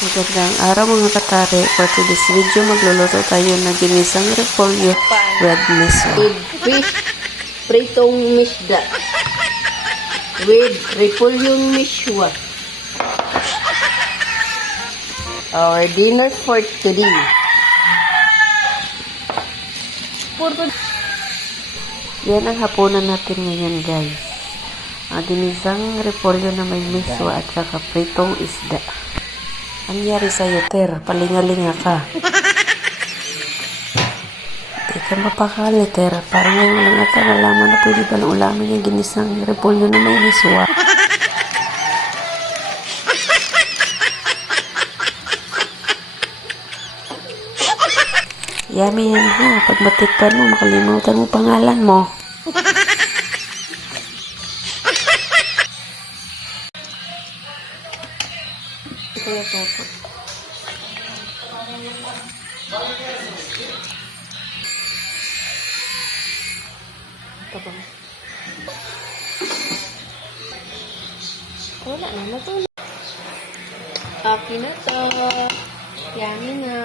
Magandang araw mga katare. For today's video, magluluto tayo ng ginisang repolyo red miswa. Fish pritong misda with repolyong miswa. Our dinner for today. Yan ang hapunan natin ngayon guys. Ang ginisang repolyo na may miswa at saka pritong isda. Anyari sa'yo, Ter? Palingalinga ka. Di ka mapakali, Ter. Parang ngayon lang ata nalaman na pwede palang ulamin yung ginisang repolyo na may miswa. Yummy yan ha. Pag matikpan mo, makalimutan mo pangalan mo. Ito yung toto. Ito ba? Wala na. Natulog. Okay na to. Yummy na.